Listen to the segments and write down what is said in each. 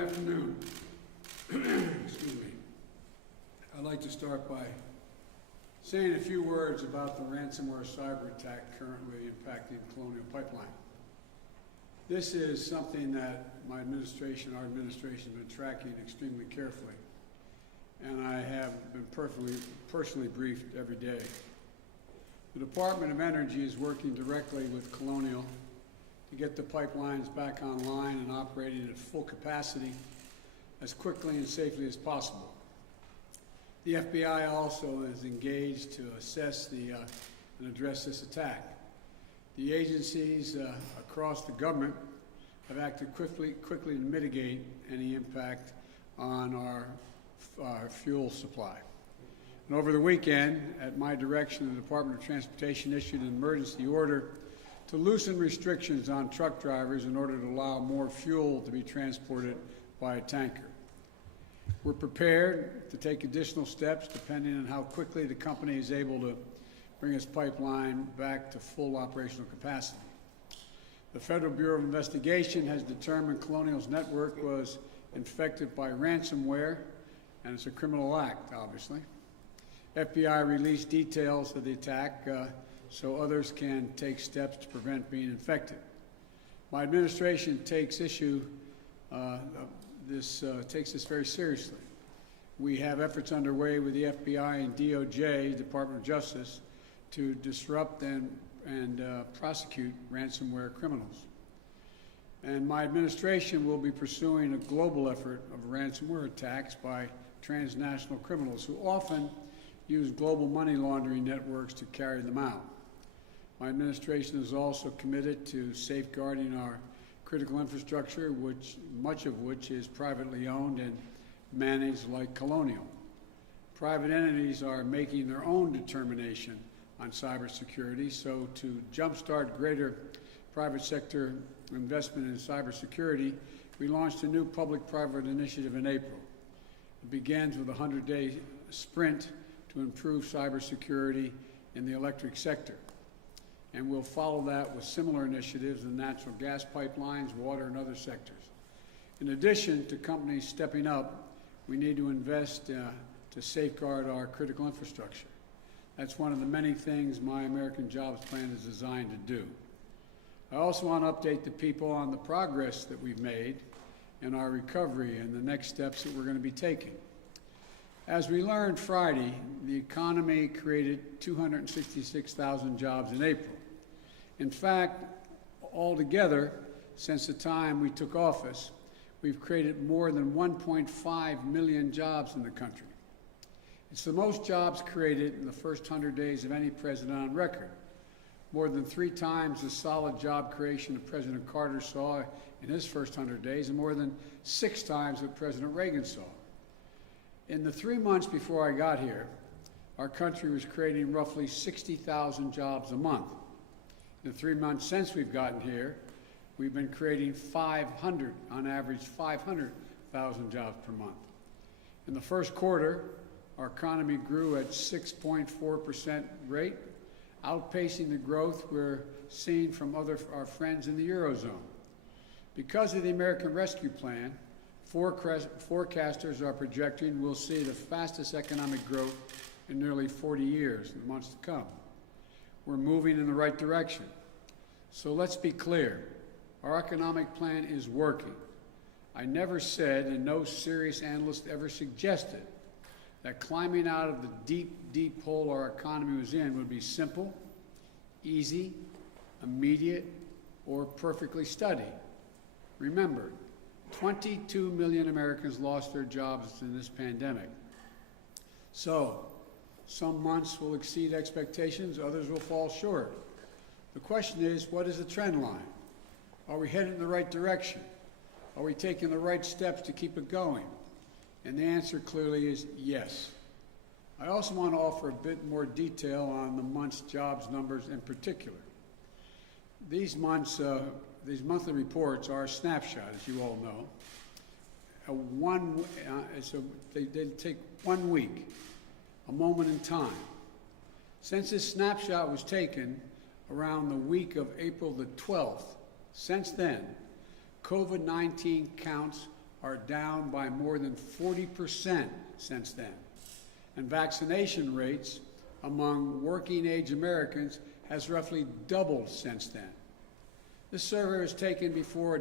afternoon. Excuse me. I'd like to start by saying a few words about the ransomware cyber attack currently impacting Colonial Pipeline. This is something that our administration has been tracking extremely carefully, and I have been personally briefed every day. The Department of Energy is working directly with Colonial to get the pipelines back online and operating at full capacity as quickly and safely as possible. The FBI also is engaged to assess and address this attack. The agencies across the government have acted quickly to mitigate any impact on our fuel supply. And over the weekend, at my direction, the Department of Transportation issued an emergency order to loosen restrictions on truck drivers in order to allow more fuel to be transported by a tanker. We're prepared to take additional steps depending on how quickly the company is able to bring its pipeline back to full operational capacity. The Federal Bureau of Investigation has determined Colonial's network was infected by ransomware, and it's a criminal act, obviously. FBI released details of the attack so others can take steps to prevent being infected. My administration takes this very seriously. We have efforts underway with the FBI and DOJ, Department of Justice, to disrupt and prosecute ransomware criminals. And my administration will be pursuing a global effort of ransomware attacks by transnational criminals who often use global money laundering networks to carry them out. My administration is also committed to safeguarding our critical infrastructure, much of which is privately owned and managed like Colonial. Private entities are making their own determination on cybersecurity, so to jumpstart greater private sector investment in cybersecurity, we launched a new public-private initiative in April. It begins with a 100-day sprint to improve cybersecurity in the electric sector. And we'll follow that with similar initiatives in natural gas pipelines, water, and other sectors. In addition to companies stepping up, we need to invest to safeguard our critical infrastructure. That's one of the many things My American Jobs Plan is designed to do. I also want to update the people on the progress that we've made in our recovery and the next steps that we're going to be taking. As we learned Friday, the economy created 266,000 jobs in April. In fact, altogether, since the time we took office, we've created more than 1.5 million jobs in the country. It's the most jobs created in the first 100 days of any president on record, more than 3 times the solid job creation that President Carter saw in his first 100 days, and more than 6 times what President Reagan saw. In the 3 months before I got here, our country was creating roughly 60,000 jobs a month. In the 3 months since we've gotten here, we've been creating on average 500,000 jobs per month. In the first quarter, our economy grew at 6.4% rate, outpacing the growth we're seeing from our friends in the Eurozone. Because of the American Rescue Plan, forecasters are projecting we'll see the fastest economic growth in nearly 40 years in the months to come. We're moving in the right direction. So let's be clear. Our economic plan is working. I never said, and no serious analyst ever suggested, that climbing out of the deep, deep hole our economy was in would be simple, easy, immediate, or perfectly steady. Remember, 22 million Americans lost their jobs in this pandemic. So, some months will exceed expectations, others will fall short. The question is, what is the trend line? Are we headed in the right direction? Are we taking the right steps to keep it going? And the answer clearly is yes. I also want to offer a bit more detail on the month's jobs numbers in particular. These monthly reports are a snapshot, as you all know. They take 1 week, a moment in time. Since this snapshot was taken around the week of April the 12th, since then, COVID-19 counts are down by more than 40% since then. And vaccination rates among working-age Americans has roughly doubled since then. This survey was taken before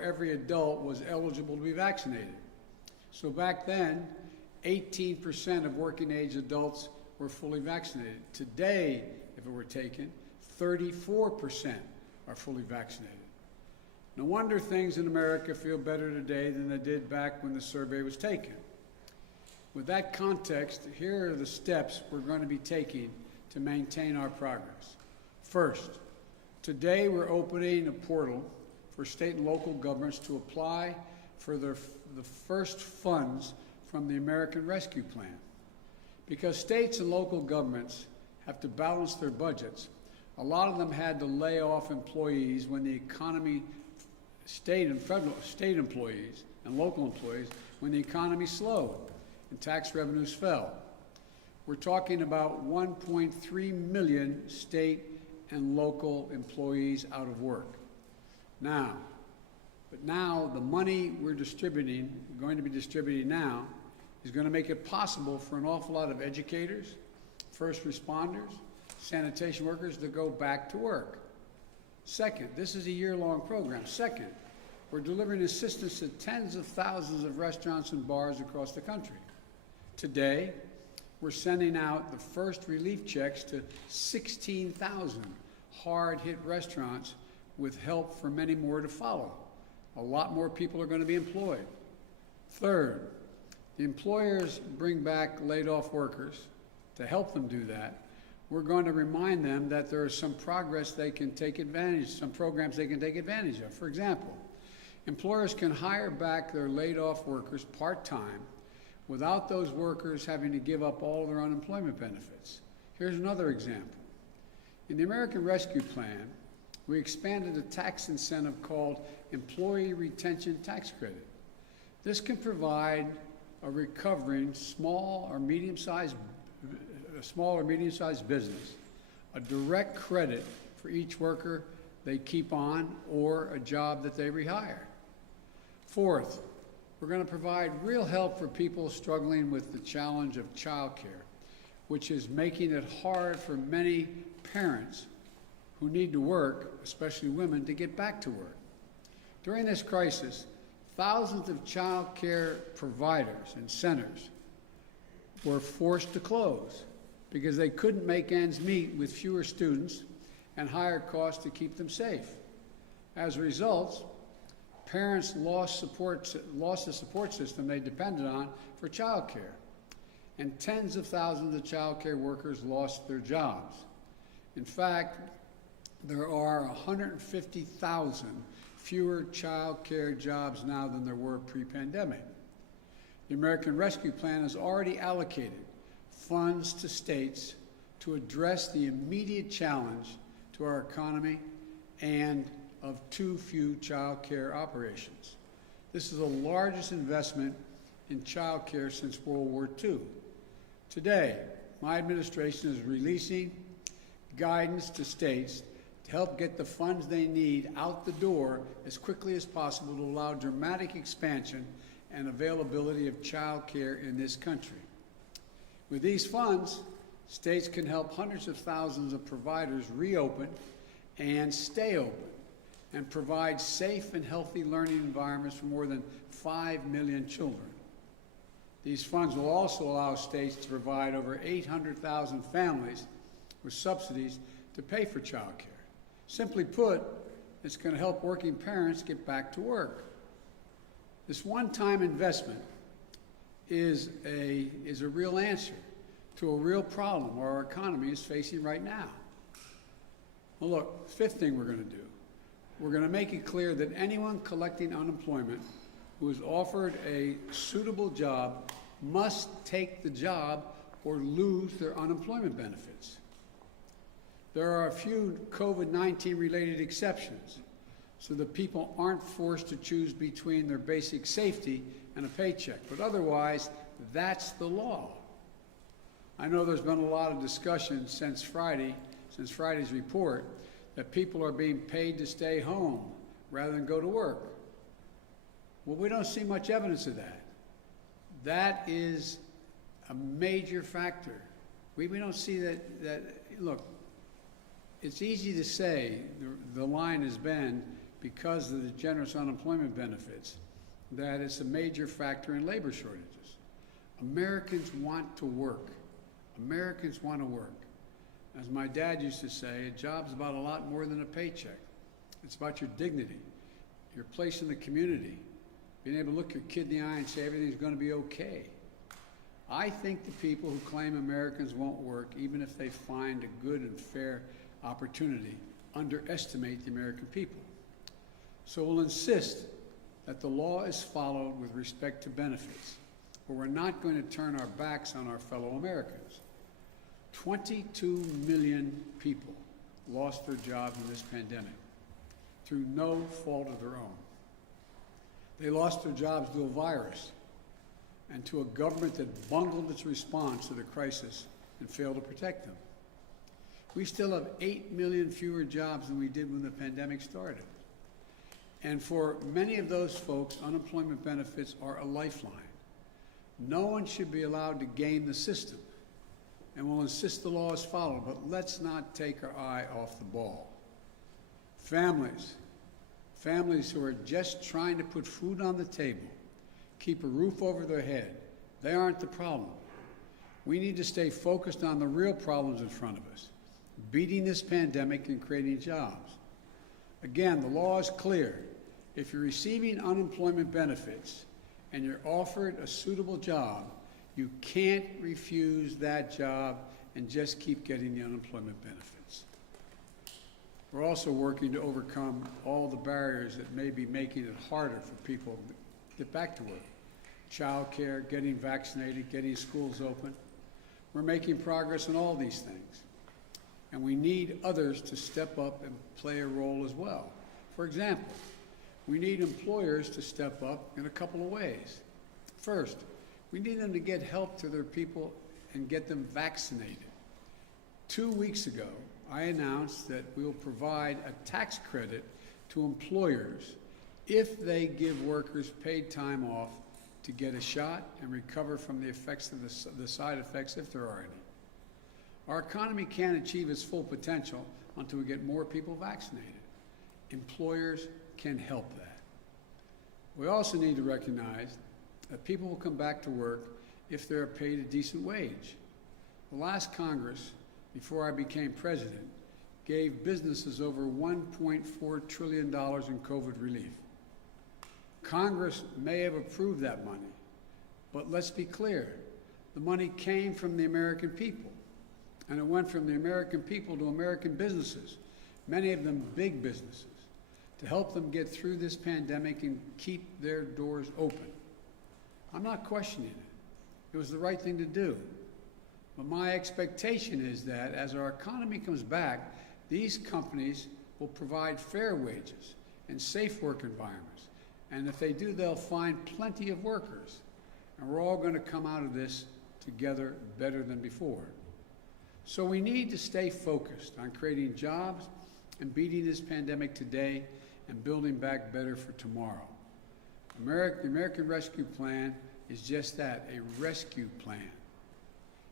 every adult was eligible to be vaccinated. So back then, 18% of working-age adults were fully vaccinated. Today, if it were taken, 34% are fully vaccinated. No wonder things in America feel better today than they did back when the survey was taken. With that context, here are the steps we're going to be taking to maintain our progress. First, today we're opening a portal for state and local governments to apply for the first funds from the American Rescue Plan. Because states and local governments have to balance their budgets, a lot of them had to lay off employees when the economy, state employees and local employees, when the economy slowed and tax revenues fell. We're talking about 1.3 million state and local employees out of work. Now the money we're going to be distributing now, is going to make it possible for an awful lot of educators, first responders, sanitation workers to go back to work. Second, this is a year-long program. Second, we're delivering assistance to tens of thousands of restaurants and bars across the country. Today, we're sending out the first relief checks to 16,000 hard-hit restaurants with help for many more to follow. A lot more people are going to be employed. Third, the employers bring back laid-off workers. To help them do that, we're going to remind them that there is some programs they can take advantage of. For example, employers can hire back their laid-off workers part-time without those workers having to give up all their unemployment benefits. Here's another example. In the American Rescue Plan, we expanded a tax incentive called Employee Retention Tax Credit. This can provide a recovering small or medium-sized business a direct credit for each worker they keep on or a job that they rehire. Fourth, we're going to provide real help for people struggling with the challenge of childcare, which is making it hard for many parents who need to work, especially women, to get back to work. During this crisis, thousands of child care providers and centers were forced to close because they couldn't make ends meet with fewer students and higher costs to keep them safe. As a result, parents lost the support system they depended on for child care, and tens of thousands of child care workers lost their jobs. In fact, there are 150,000 fewer child care jobs now than there were pre-pandemic. The American Rescue Plan has already allocated funds to states to address the immediate challenge to our economy and of too few child care operations. This is the largest investment in child care since World War II. Today, my administration is releasing guidance to states to help get the funds they need out the door as quickly as possible to allow dramatic expansion and availability of child care in this country. With these funds, states can help hundreds of thousands of providers reopen and stay open and provide safe and healthy learning environments for more than 5 million children. These funds will also allow states to provide over 800,000 families with subsidies to pay for child care. Simply put, it's going to help working parents get back to work. This one-time investment is a real answer to a real problem our economy is facing right now. Well, look, fifth thing we're going to do, we're going to make it clear that anyone collecting unemployment who is offered a suitable job must take the job or lose their unemployment benefits. There are a few COVID-19 related exceptions, so that people aren't forced to choose between their basic safety and a paycheck. But otherwise, that's the law. I know there's been a lot of discussion since Friday's report, that people are being paid to stay home rather than go to work. Well, we don't see much evidence of that. That is a major factor. We don't see that, look, it's easy to say the line has been, because of the generous unemployment benefits, that it's a major factor in labor shortages. Americans want to work. Americans want to work. As my dad used to say, a job's about a lot more than a paycheck. It's about your dignity, your place in the community, being able to look your kid in the eye and say everything's going to be okay. I think the people who claim Americans won't work, even if they find a good and fair opportunity, underestimate the American people. So we'll insist that the law is followed with respect to benefits, but we're not going to turn our backs on our fellow Americans. 22 million people lost their jobs in this pandemic through no fault of their own. They lost their jobs to a virus and to a government that bungled its response to the crisis and failed to protect them. We still have 8 million fewer jobs than we did when the pandemic started. And for many of those folks, unemployment benefits are a lifeline. No one should be allowed to game the system, and we'll insist the law is followed, but let's not take our eye off the ball. Families who are just trying to put food on the table, keep a roof over their head, they aren't the problem. We need to stay focused on the real problems in front of us, beating this pandemic and creating jobs. Again, the law is clear. If you're receiving unemployment benefits and you're offered a suitable job, you can't refuse that job and just keep getting the unemployment benefits. We're also working to overcome all the barriers that may be making it harder for people to get back to work. Child care, getting vaccinated, getting schools open. We're making progress in all these things. And we need others to step up and play a role as well. For example, we need employers to step up in a couple of ways. First, we need them to get help to their people and get them vaccinated. 2 weeks ago, I announced that we will provide a tax credit to employers if they give workers paid time off to get a shot and recover from the effects of the side effects, if there are any. Our economy can't achieve its full potential until we get more people vaccinated. Employers can help that. We also need to recognize that people will come back to work if they're paid a decent wage. The last Congress, before I became president, gave businesses over $1.4 trillion in COVID relief. Congress may have approved that money, but let's be clear, the money came from the American people, and it went from the American people to American businesses, many of them big businesses, to help them get through this pandemic and keep their doors open. I'm not questioning it. It was the right thing to do. But my expectation is that as our economy comes back, these companies will provide fair wages and safe work environments. And if they do, they'll find plenty of workers. And we're all going to come out of this together better than before. So we need to stay focused on creating jobs and beating this pandemic today and building back better for tomorrow. The American Rescue Plan is just that, a rescue plan.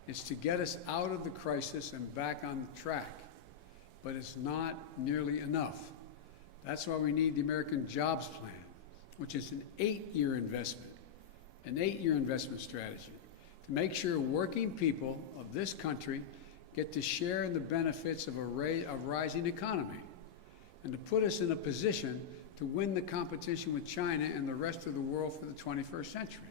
It's to get us out of the crisis and back on the track, but it's not nearly enough. That's why we need the American Jobs Plan, which is an 8-year investment, strategy to make sure working people of this country get to share in the benefits of a rising economy, and to put us in a position to win the competition with China and the rest of the world for the 21st century.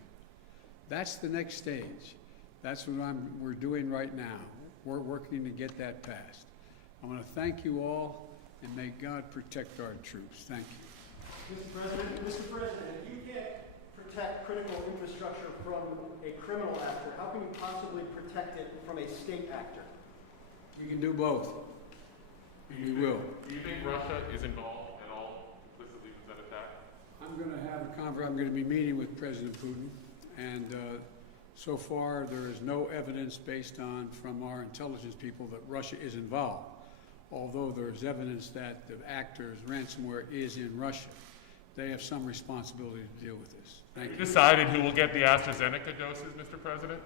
That's the next stage. That's what we're doing right now. We're working to get that passed. I want to thank you all, and may God protect our troops. Thank you. Mr. President, if you can't protect critical infrastructure from a criminal actor, how can you possibly protect it from a state actor? We can do both. We will. Do you think Russia is involved at all implicitly with that attack? I'm going to have a conference. I'm going to be meeting with President Putin, and so far there is no evidence based on from our intelligence people that Russia is involved, although there is evidence that the actor's ransomware is in Russia. they have some responsibility to deal with this. Thank you. Decided who will get the AstraZeneca doses, Mr. President?